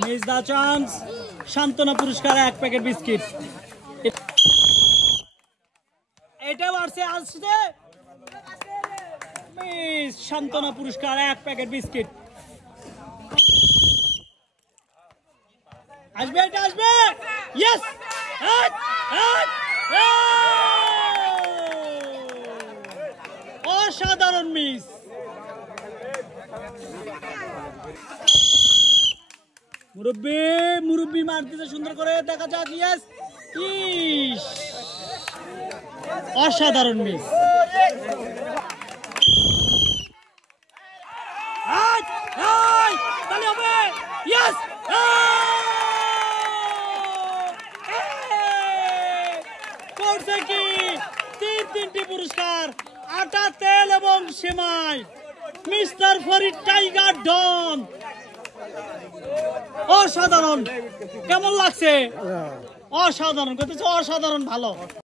Miss দা chance, সান্ত্বনা পুরস্কার 1 packet biscuit. এটা আসছে মিস সান্ত্বনা পুরস্কার 1 প্যাকেট বিস্কিট। আসবে, এটা আসবে। ইয়েস, অসাধারণ মিস। মুরব্বি মারতেছে সুন্দর করে, দেখা যাক। ইয়েস, ইস, অসাধারণ মিস। তাহলে হবে। ইয়েস, করছে কি? 3টি পুরস্কার, আটা, তেল এবং সেমাই। মিস্টার ফরিদ টাইগার ডন, অসাধারণ। কেমন লাগছে? অসাধারণ, করতেছে অসাধারণ, ভালো।